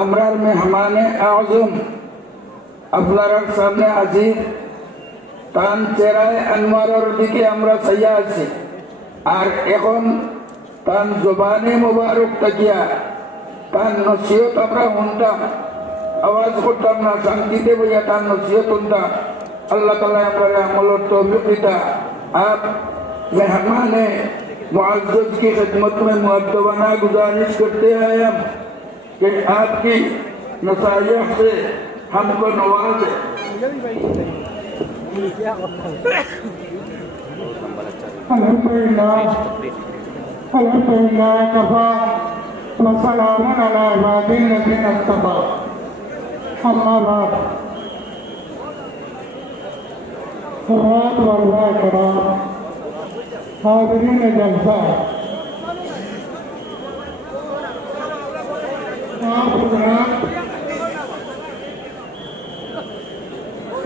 আমরার মেহমানে আজম আপনার সামনে আছি। তার চেহারায় আনোয়ারের দিকে আমরা চাইয়া আছি। আর এখন তার জবানে মোবারক তাকিয়া তার নসিহত আমরা শুনতাম, আওয়াজ করতাম না, শান্তিতে বইয়া তার নসিহত শুনতাম। अल्लाह ताला हमारे अमल तौफीक देता। आप मेहमान मुअज़्ज़ज़ की खिदमत में मुअद्दबाना गुजारिश करते हैं हम कि आपकी नसाइह से हमको नवाजें। अल्हम्दुलिल्लाह कफ़ा व सलामुन अला इबादिल्लज़ीना इस्तफ़ा। अम्मा बाद हाज़रीन जलसा, आप हज़रात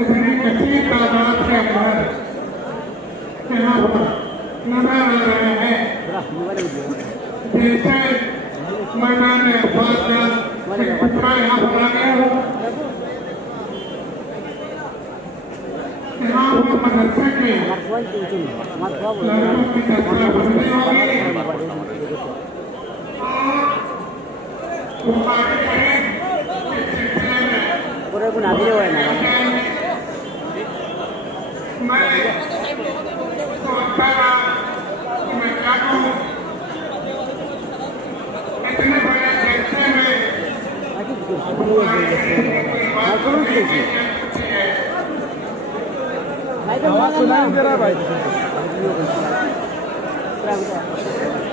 इतनी कसीर तादाद के अंदर यहाँ पर नजर आ रहे हैं जैसे मैदान अब्बास का यहाँ पर आ गया हो। यहाँ पर मदरसे के लड़कों की चर्चा बंदी होगी मैं सोचता रहा कि मैं क्या कहूँ। इतने बड़े जलसे में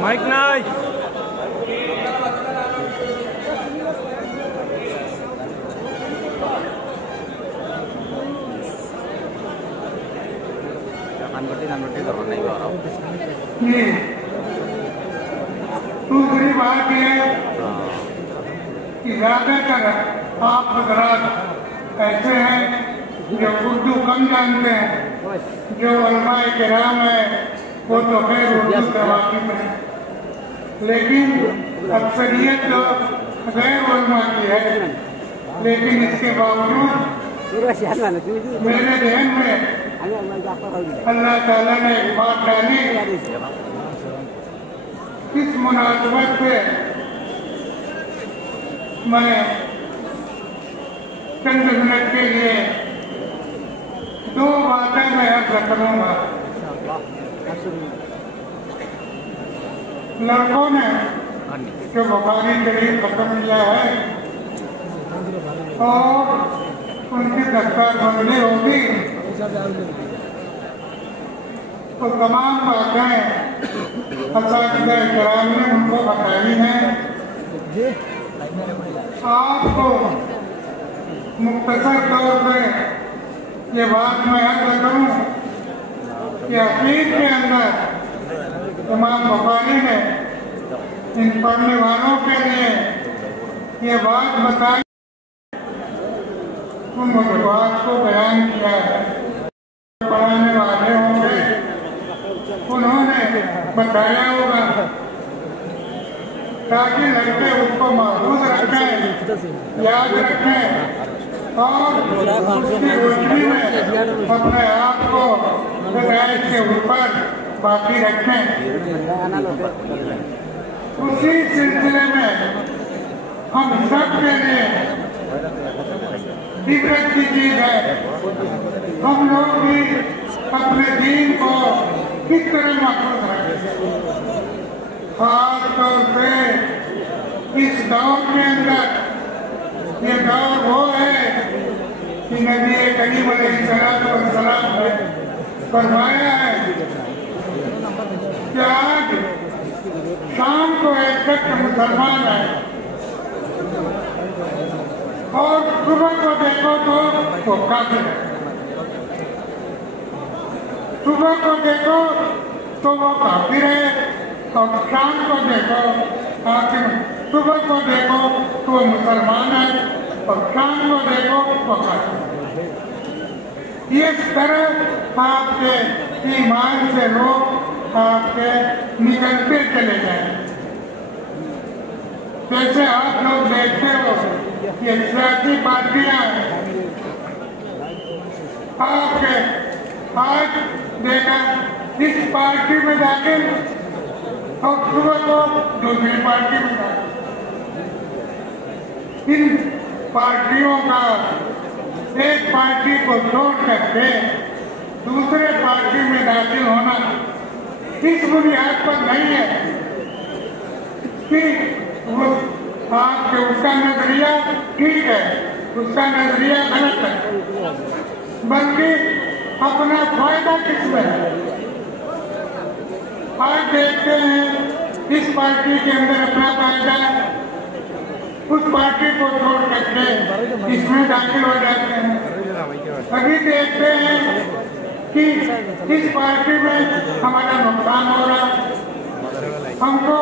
माइक नाइस दूसरी बात यह कि ज्यादातर आप हज़रात ऐसे हैं जो उर्दू कम जानते हैं। जो उलमाए किराम है वो तो खैर उर्दू से वाकिफ है, लेकिन अक्सरियत तो गैर उलमा की है। लेकिन इसके बावजूद मेरे ज़हन में अल्लाह ताला ने एक बात डाली। इस मुनासिबत पे मैं चंद मिनट के लिए दो बातें मैं अर्ज करूंगा। लड़कों ने जो बुखारी शरीफ खत्म किया है और उनकी दस्तारबंदी होगी तो तमाम बातें असातिज़ा किराम ने उनको बताई हैं। आपको मुख्तसर तौर पे ये बात मैं अर्ज करूं कि अकीद के अंदर इमाम बुखारी ने इन पढ़ने वालों के लिए ये बात बताई, उन बात को बयान किया है। पढ़ाने वाले होंगे उन्होंने बताया होगा ताकि लड़के उसको महफूज रखें, याद रखें और उसकी रोशनी में अपने आप को हिदायत के ऊपर बाकी रखें। उसी सिलसिले में हम सब के लिए इबरत की चीज है हम लोग भी अपने दीन को किस तरह महफूज रखें। खास तौर पे इस दौर के अंदर ये दौर वो है कि नबी करीम अलैहिस्सलाम ने फरमाया है कि आज शाम को एक शख्स मुसलमान है और सुबह को देखो तो वो काफिर है। सुबह को देखो तो वो काफिर है और शाम को देखो काफिर। सुबह को देखो तो वो मुसलमान है और शाम को देखो तो काफिर। इस तरह आपके ईमान से लोग आपके निकलते चले जाए। जैसे आप लोग देखते हो ये सियासी पार्टियां आपके आज देखा इस पार्टी में दाखिल और सुबह को दूसरी पार्टी में दाखिल। इन पार्टियों का एक पार्टी को छोड़ करके दूसरे पार्टी में दाखिल होना इस बुनियाद पर नहीं है कि वो आपके उसका नजरिया ठीक है, उसका नजरिया गलत है, बल्कि अपना फायदा किसमें है। आज देखते हैं इस पार्टी के अंदर अपना फायदा उस पार्टी को छोड़ करके इसमें दाखिल हो जाते हैं। अभी देखते हैं कि इस पार्टी में हमारा नुकसान हो रहा, हमको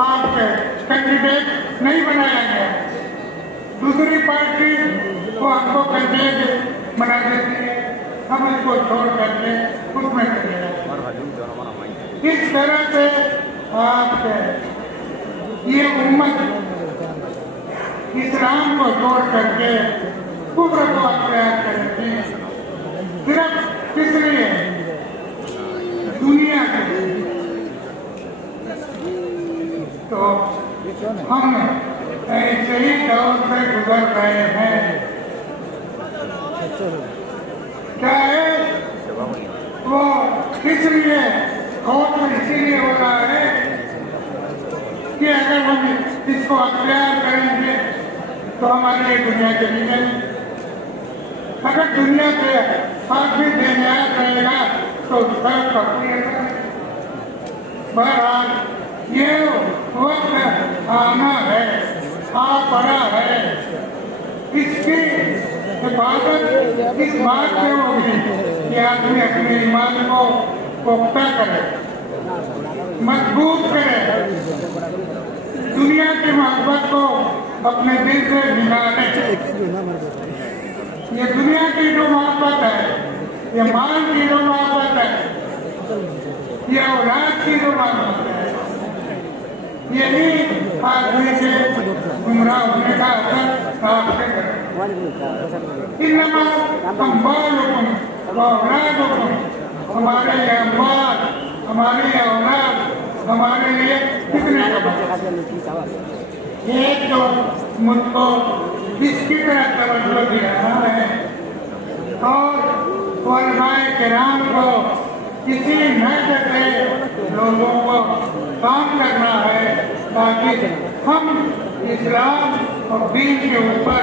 आपके कैंडिडेट नहीं बनाया गया, दूसरी पार्टी को हमको कैंडिडेट बना देती है, हम इसको छोड़ करके उसमें चले जाते। इस तरह से आपके ये उम्मत इस्लाम को छोड़ करके कुफ्र को अख्तियार करेंगे, सिर्फ इसलिए दुनिया के। तो हम ऐसे ही दौर से गुजर रहे हैं। क्या है वो इसलिए खौफ इसीलिए हो रहा है कि अगर हम इसको अख्तियार करेंगे तो हमारी ये दुनिया चली गई। अगर दुनिया से आदमी बेनियाज रहेगा तो उसका बहरहाल ये वक्त आना है, आ पड़ा है, इसकी हिफाजत इस बात में होगी कि आदमी अपने ईमान को पुख्ता करे, मजबूत करे, दुनिया की मोहब्बत को अपने दिल से निकाले। ये दुनिया की जो मोहब्बत है, ये माल की जो मोहब्बत है, ये औलाद की जो मोहब्बत है, यही आदमी के गुमराह होने का असर आपके करे। इन्नमा अम्वालुकुम व औलादुकुम, हमारे ये अम्वाल, हमारी ये औलाद हमारे लिए कितने एक तो मुझको इसकी तरह तवज्जो दिलाना है और उलमाए किराम को किसी नजर से लोगों को काम करना है ताकि हम इस्लाम और दीन के ऊपर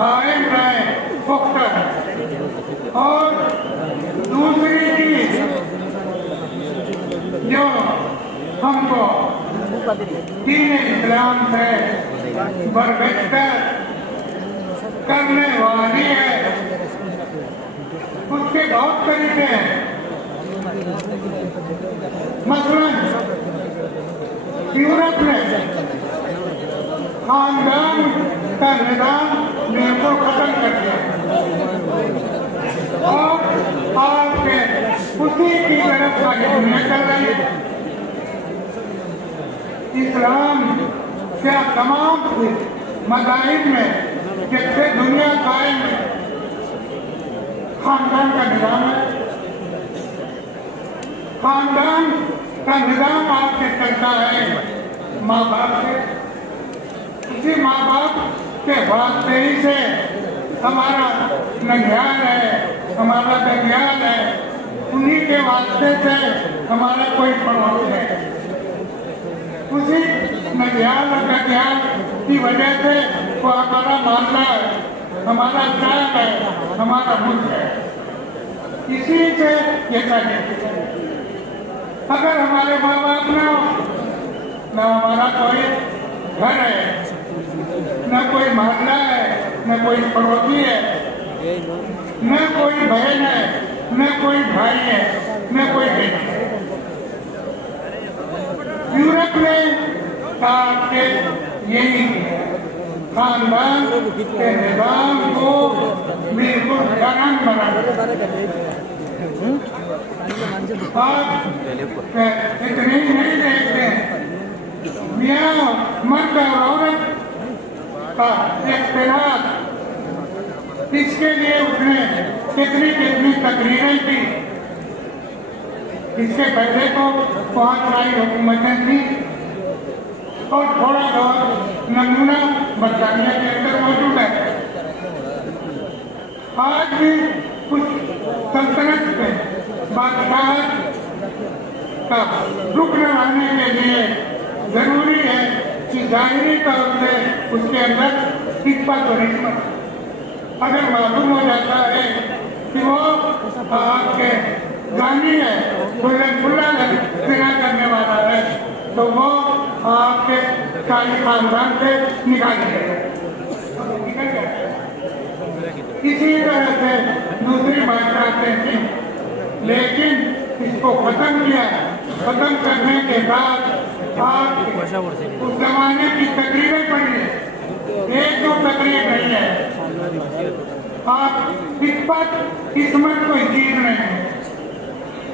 कायम रहे, पुख्ता है। और दूसरी चीज जो हमको दीन इस्लाम से बरबेतर करने वाली है, उसके बहुत तरीके हैं। मसलन यूरोप में खानदान का निजाम को खत्म कर दिया और आपके उसी की तरफ आगे दुनिया चल रही है। इस्लाम क्या तमाम मज़ाहिब में जिससे दुनिया कायम है, खानदान का निजाम है। खानदान का निजाम आपके चलता है माँ बाप से, उसी माँ बाप के वास्ते ही से हमारा ननिहाल है, हमारा दनियाल है, उन्हीं के वास्ते से हमारा कोई पड़ोस है। उसी ननिहाल और दनियाल की वजह से वो हमारा मामला है, हमारा जात है, हमारा मुल्क है। इसी से ये चाहिए। अगर हमारे माँ बाप ना हो, न हमारा कोई घर है, न कोई मोहल्ला है, न कोई पड़ोसी है, न कोई बहन है, न कोई भाई है, न कोई बेटी है। यूरोप में आपके यही खानदान के निजाम को बिल्कुल जन्म बना आप इतने ही नहीं देखते हैं, मियाँ मर्द और औरत का इख्तिलाफ, इसके लिए उसने कितनी कितनी तकरीरें की। इससे पहले तो बहुत सारी हुकूमतें थी और थोड़ा बहुत नमूना बरतानिया के अंदर मौजूद है। आज भी कुछ सल्तनत पे बादशाह का रुकन लाने के लिए जरूरी है कि जाहिरी तौर से उसके अंदर हिस्मत और हिम्मत, अगर मालूम हो जाता है कि वो आपके गानी है, खुल्ला सिरा करने वाला है, तो वो आपके शाही खानदान से निकाल गए। इसी तरह से दूसरी बादशाह थी, लेकिन इसको खत्म किया। खत्म करने के बाद आप उस जमाने की तकरीरें पढ़ी है, एक दो तकरीर नहीं है। आप किस्मत कोई चीज नहीं है।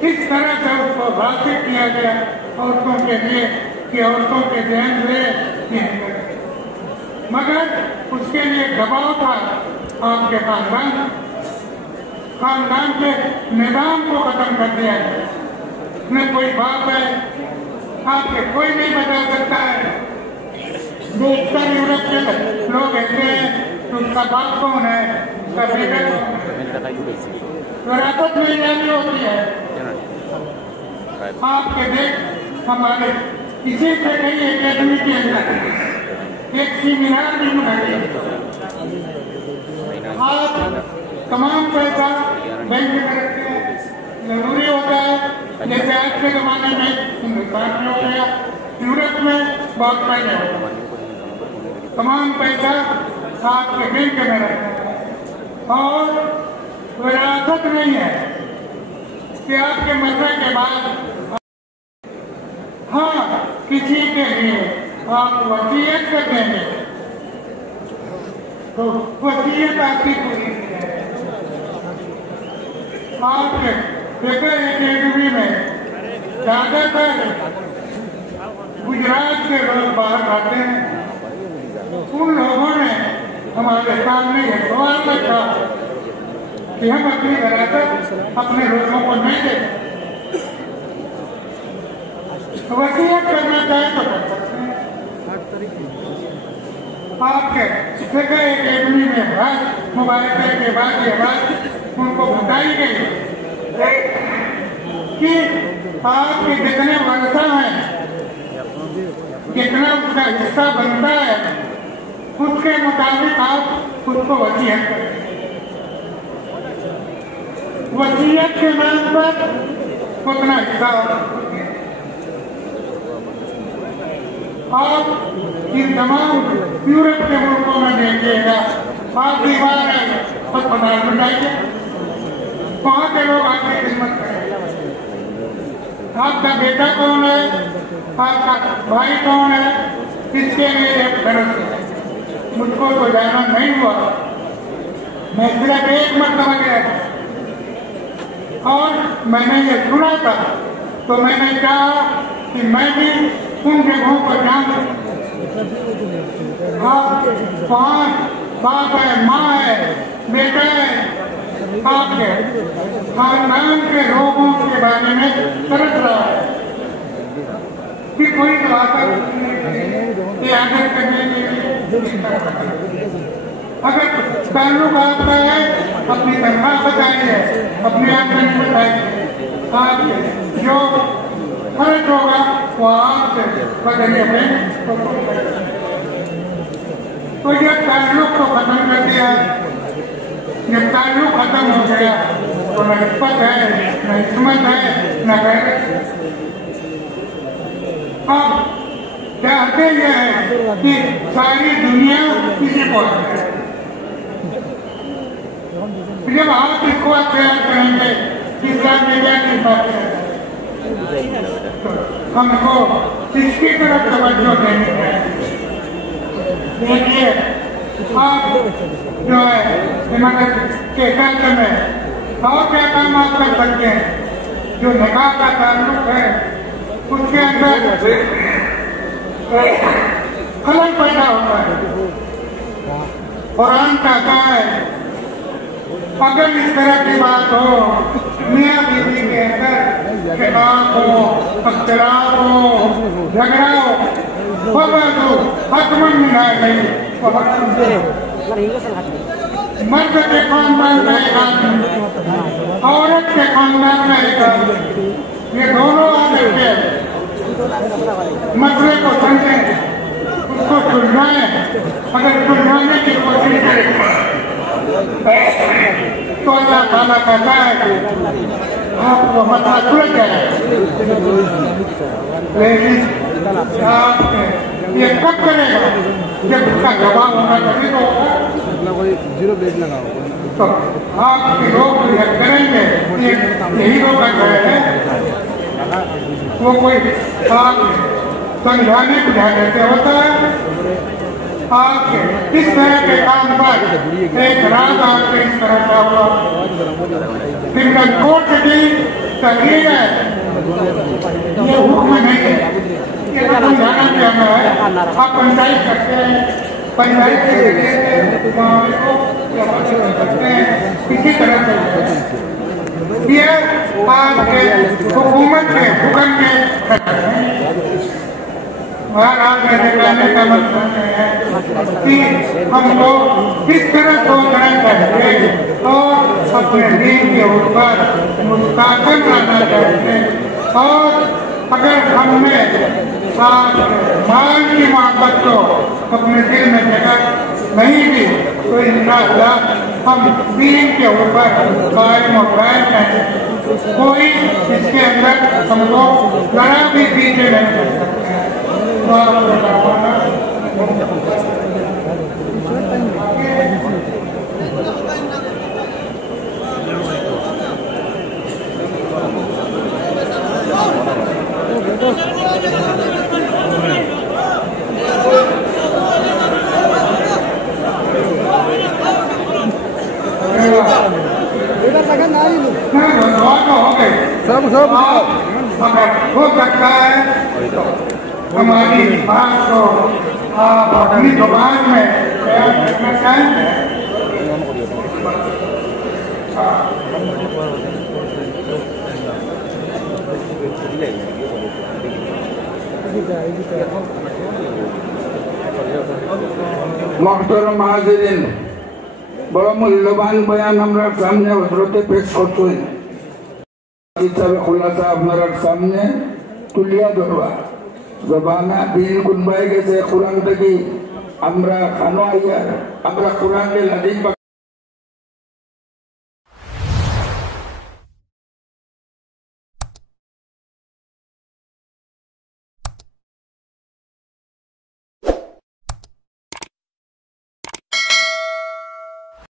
इस तरह से उसको वाकिफ किया गया औरतों के लिए कि औरतों के ध्यान से, मगर उसके लिए दबाव था आपके खानदान के निजाम को खत्म कर दिया गया। न कोई बाप है, आपके कोई नहीं बता सकता है। जो उत्तर यूरोप के लोग कहते हैं तो उसका बाप कौन है, उसका बेटा कौन है, विरासत में जानी होती है। आपके देश हमारे इसी से कई एकेडमी के अंदर एक सेमिनार भी बनाई। आप तमाम पैसा बैंक में रखते हैं, जरूरी होता है। जैसे आज के जमाने में हिंदुस्तान में हो गया, यूरोप में बहुत पहले हो गया। तमाम पैसा आपके बैंक में रहता है और विरासत नहीं है कि आपके मरने के बाद हाँ किसी के लिए आप वसीयत कर देंगे तो वसीयत आपकी पूरी है। आपके एकेडमी में ज्यादातर गुजरात के लोग बाहर आते हैं। उन लोगों ने हमारे सामने यह सवाल रखा कि हम अपनी विरासत अपने लोगों को नहीं देते। वसीयत करना चाहे तो कर सकते हैं। आपके जगह एकेडमी में बात मुबारक के बाद ये बात उनको बताई गई कि आपके जितने वर्षा हैं, कितना उसका हिस्सा बनता है, उसके मुताबिक आप उसको वसीयत करें। वसीयत के नाम पर उतना हिस्सा आप इन तमाम यूरोप के मुल्कों में देखिएगा, आप दीवार है अस्पताल में जाइए, वहाँ के लोग आपकी खिदमत करेंगे। आपका बेटा कौन है, आपका भाई कौन है, इसके लिए एक दर्द है। मुझको तो जाना नहीं हुआ, मैं सिर्फ एक मरतबा गया था और मैंने ये सुना था, तो मैंने कहा कि मैं भी उन जगहों पर जाऊं। वहाँ बाप है, माँ है, बेटा है, आपके खानदान के लोगों के बारे में तरस रहा है कि कोई आदत करने के लिए। अगर ताल्लुक आपका है, अपनी तनख्वाह बताइए, अपनी आमदनी बताइए, आप जो खर्च होगा वो आपसे बदलिए में। तो जब ताल्लुक को खत्म कर दिया, जब ताल्लुक खत्म हो गया तो न रिश्वत है, न हिस्मत है, न गैरत। अब चाहते ये है कि सारी दुनिया किसी को जब आप इसको तैयार करेंगे इस्लाम में क्या की बात है, हमको इसकी तरफ तवज्जो देनी है। देखिए आप जो है इमारत के क्षेत्र में और क्या काम आप कर सकते हैं। जो निकाह का ताल्लुक है उसके अंदर खलल पैदा होता है। कुरान कहता है अगर इस तरह की बात हो, मियाँ बीवी के अंदर खिलाफ हो, अख्तिलाफ हो, झगड़ा हो, हकमन मिला नहीं, मर्द के खानदान में एक आदमी, औरत के खानदान में एक आदमी, ये दोनों आदमी के मसले को समझें, उसको सुलझाएं। अगर सुलझाने की कोशिश करें तो अल्लाह ताला कहता है आपको मसला सुलझ जाए। लेकिन ये कब करेगा जब उसका जवाब होना चाहिए तो आपके लोग करेंगे। यही लोग कर रहे हैं, वो कोई आप समझाने बुझाने से होता है। आपके इस तरह के काम पर एक रात आपके इस तरह का हुआ, सिंगल कोर्ट की तकरीर है, ये हुक्म नहीं है, ये समझाना चाहना है। आप पंचायत करते हैं, पंचायत के जरिए मामले को करते हैं, इसी तरह से ये आपके हुकूमत के हुक्म के महाराज मेरे कहने का मतलब है कि हम लोग किस तरह सोचना चाहिए और अपने दीन के ऊपर मुस्तकिल रहना चाहिए। और अगर हमने माल की मोहब्बत को अपने दिल में जगह नहीं दी तो इंशाअल्लाह हम दीन के ऊपर कायम और कायम हैं। कोई इसके अंदर हम लोग जरा भी पीछे नहीं कर सकते हैं। सब हो सकता है हमारी बात को आप अपनी जुबान में बयान करना चाहेंगे। मोहतरम हाजिरीन, बड़ा मूल्यवान बयान हमारे सामने हजरते पेश करते हैं। किताब खुलासा हमारे सामने तुलिया धरवा जबाना दिन कुनबाई के कुरान तकी আমরা খানো আইয়া আমরা কোরআনের হাদিস